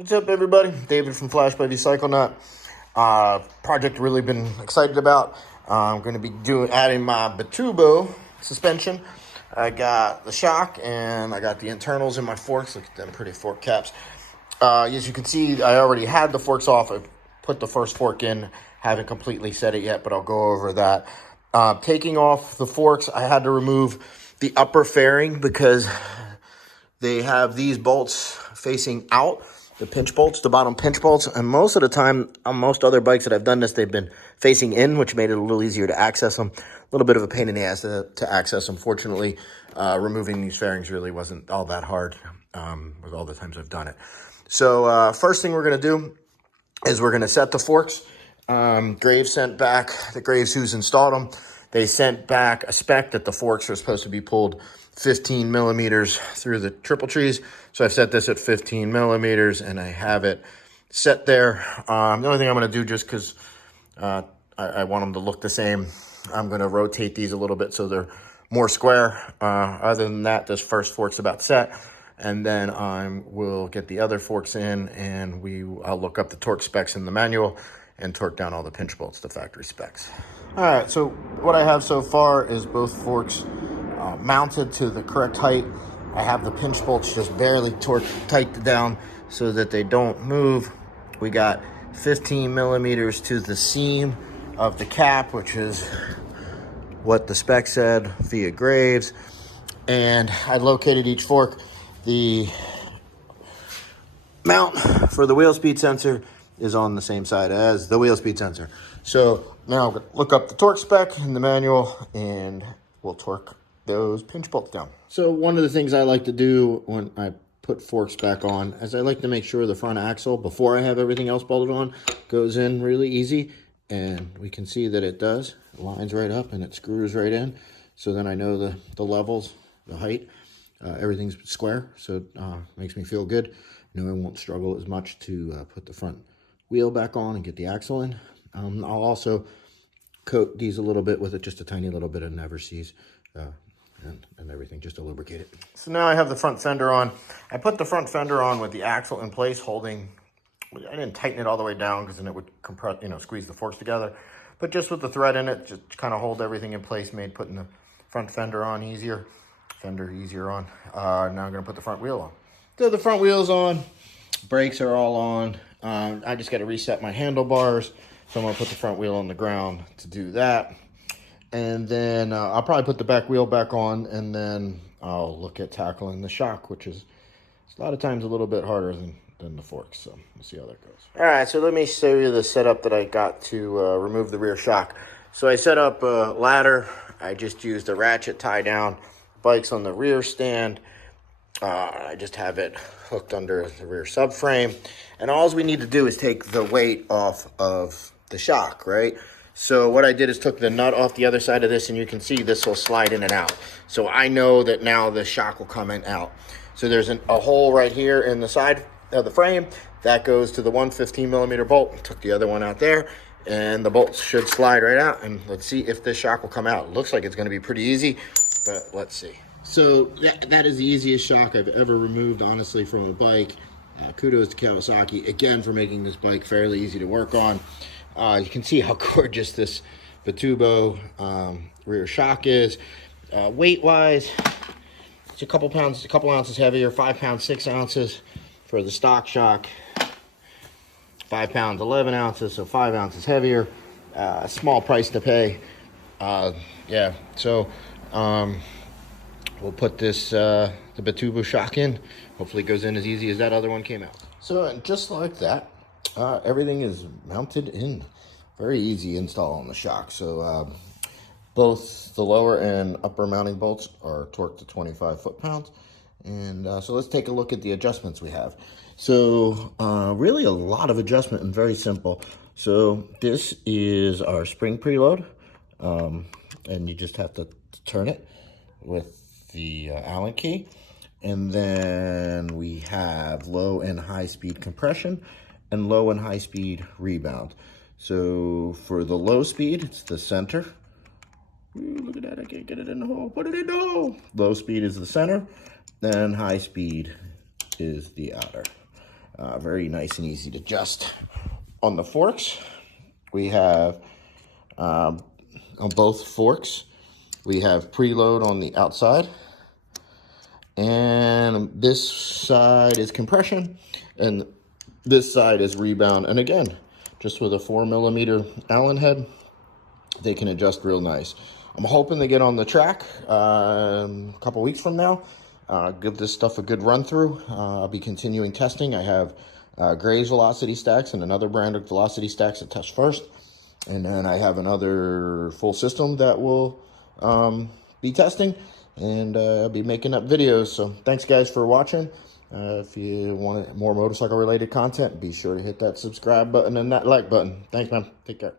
What's up, everybody? David from Flash by Cyclenut. Project really been excited about. I'm going to be adding my Bitubo suspension. I got the shock and I got the internals in my forks. Look at them pretty fork caps. As you can see, I already had the forks off. I put the first fork in. Haven't completely set it yet, but I'll go over that. Taking off the forks, I had to remove the upper fairing because they have these bolts facing out. The pinch bolts, the bottom pinch bolts, and most of the time on most other bikes that I've done this, they've been facing in, which made it a little easier to access them. A little bit of a pain in the ass to access them. Fortunately, removing these fairings really wasn't all that hard with all the times I've done it. So first thing we're going to do is we're going to set the forks. Graves sent back, the Graves who's installed them, they sent back a spec that the forks are supposed to be pulled 15 millimeters through the triple trees. So I've set this at 15 millimeters and I have it set there. The only thing I'm going to do, just because I want them to look the same, I'm going to rotate these a little bit so they're more square. Other than that, this first fork's about set. And then I will get the other forks in and I'll look up the torque specs in the manual and torque down all the pinch bolts to factory specs. All right, so what I have so far is both forks mounted to the correct height. I have the pinch bolts just barely tightened down so that they don't move. We got 15 millimeters to the seam of the cap, which is what the spec said via Graves. And I located each fork. The mount for the wheel speed sensor is on the same side as the wheel speed sensor. So now I'm gonna look up the torque spec in the manual and we'll torque those pinch bolts down. So one of the things I like to do when I put forks back on is I like to make sure the front axle, before I have everything else bolted on, goes in really easy. And we can see that it does. It lines right up and it screws right in. So then I know the levels, the height, everything's square. So it makes me feel good. I won't struggle as much to put the front wheel back on and get the axle in. I'll also coat these a little bit with just a tiny little bit of Never Seas and everything, just to lubricate it. So now I have the front fender on. I put the front fender on with the axle in place, I didn't tighten it all the way down because then it would compress, squeeze the forks together. But just with the thread in it, just kind of hold everything in place, made putting the front fender on easier. Now I'm gonna put the front wheel on. So the front wheel's on, brakes are all on. I just got to reset my handlebars. So I'm gonna put the front wheel on the ground to do that. And then I'll probably put the back wheel back on, and then I'll look at tackling the shock, which is a lot of times a little bit harder than the forks. So we'll see how that goes. All right, so let me show you the setup that I got to remove the rear shock. So I set up a ladder. I just used a ratchet tie down. Bike's on the rear stand. I just have it hooked under the rear subframe. And all we need to do is take the weight off of the shock, right? So what I did is took the nut off the other side of this, and you can see this will slide in and out. So I know that now the shock will come in out. So there's a hole right here in the side of the frame. That goes to the 115 millimeter bolt. Took the other one out there, and the bolts should slide right out. And let's see if this shock will come out. It looks like it's gonna be pretty easy, but let's see. So that is the easiest shock I've ever removed, honestly, from a bike. Kudos to Kawasaki, again, for making this bike fairly easy to work on. You can see how gorgeous this Bitubo rear shock is. Weight-wise, it's a couple ounces heavier, 5 pounds, 6 ounces for the stock shock. 5 pounds, 11 ounces, so 5 ounces heavier. Small price to pay. Yeah, so we'll put this, the Bitubo shock in. Hopefully it goes in as easy as that other one came out. So just like that, everything is mounted in. Very easy install on the shock. So both the lower and upper mounting bolts are torqued to 25 foot-pounds. And so let's take a look at the adjustments we have. So really a lot of adjustment and very simple. So this is our spring preload. And you just have to turn it with the Allen key. And then we have low and high speed compression and low and high speed rebound. So for the low speed, it's the center. Ooh, look at that, I can't get it in the hole. Put it in the hole. Low speed is the center, then high speed is the outer. Very nice and easy to adjust. On the forks, we have, on both forks, we have preload on the outside. And this side is compression, and this side is rebound. And again, just with a 4mm Allen head, they can adjust real nice. I'm hoping to get on the track a couple weeks from now. Give this stuff a good run through. I'll be continuing testing. I have Gray's velocity stacks and another brand of velocity stacks to test first. And then I have another full system that will be testing, and I'll be making up videos. So thanks guys for watching. If you want more motorcycle related content, be sure to hit that subscribe button and that like button. Thanks, man. Take care.